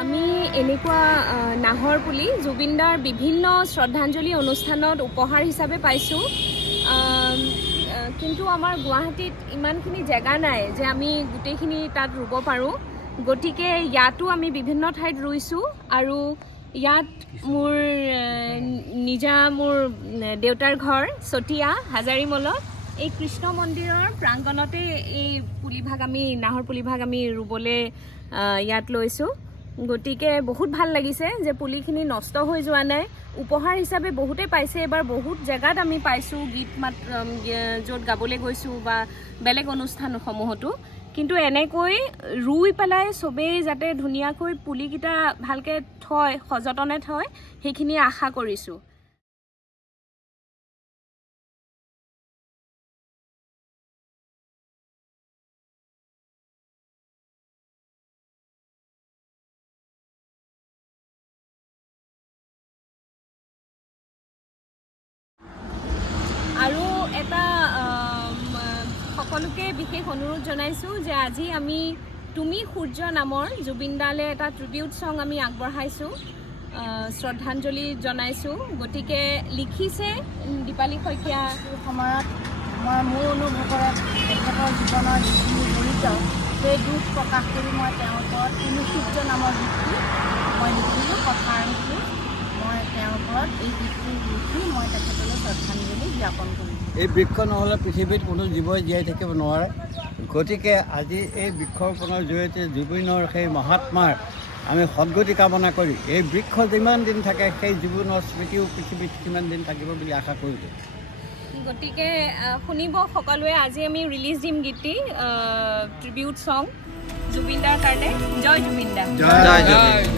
আমি এনেকুৱা নাহৰ পুলি জুবিনদাৰ বিভিন্ন শ্ৰদ্ধাঞ্জলি অনুষ্ঠানত উপহাৰ হিচাপে পাইছোঁ কিন্তু আমাৰ গুৱাহাটীত ইমানখিনি জেগা নাই যে আমি গোটেইখিনি তাত ৰুব পাৰোঁ গতিকে ইয়াতো আমি বিভিন্ন ঠাইত ৰুইছোঁ আৰু ইয়াত মোৰ দেউতাৰ ঘৰ চতিয়া হাজাৰীমলত এই কৃষ্ণ মন্দিৰৰ প্ৰাংগণতে এই পুলিভাগ আমি নাহৰ পুলিভাগ আমি ৰুবলৈ ইয়াত লৈছোঁ গতিকে বহুত ভাল লাগিছে যে পুলিখিনি নষ্ট হৈ যোৱা নাই উপহাৰ হিচাপে বহুতে পাইছে এবাৰ বহুত জেগাত আমি পাইছোঁ গীত মাত য'ত গাবলৈ গৈছোঁ বা বেলেগ অনুষ্ঠানসমূহতো কিন্তু এনেকৈ ৰুই পেলাই চবেই যাতে ধুনীয়াকৈ পুলিকেইটা ভালকৈ থয় সযতনে থয় সেইখিনি আশা কৰিছোঁ আৰু এটা সকলোকে বিশেষ অনুৰোধ জনাইছোঁ যে আজি আমি তুমি সূৰ্য নামৰ জুবিনদালৈ এটা ট্ৰিবিউট ছং আমি আগবঢ়াইছোঁ শ্ৰদ্ধাঞ্জলি জনাইছোঁ গতিকে লিখিছে দীপালী শইকীয়া সময়ত মই মোৰ অনুভৱত তেখেতৰ জীৱনৰ যিখিনি জড়িত সেই দুখ প্ৰকাশ কৰি মই তেওঁৰ ওপৰত তুমি সূৰ্য নামৰ গীতটি মই লিখিলোঁ কথাৰ লিখি মই তেওঁৰ ওপৰত এই গীতটি লিখি মই তেখেতলৈ শ্ৰদ্ধাঞ্জলি জ্ঞাপন কৰিছোঁ এই বৃক্ষ নহ'লে পৃথিৱীত কোনো জীৱই জীয়াই থাকিব নোৱাৰে গতিকে আজি এই বৃক্ষৰোপণৰ জৰিয়তে জুবিনৰ সেই মহাত্মাৰ আমি সদ্গতি কামনা কৰি এই বৃক্ষ যিমান দিন থাকে সেই জীৱনৰ স্মৃতিও পৃথিৱীত কিমান দিন থাকিব বুলি আশা কৰিছোঁ গতিকে শুনিব সকলোৱে আজি আমি ৰিলিজ দিম গীতটি ট্ৰিবিউট ছং জুবিনদাৰ কাৰণে জয় জুবিনদা জয় জয়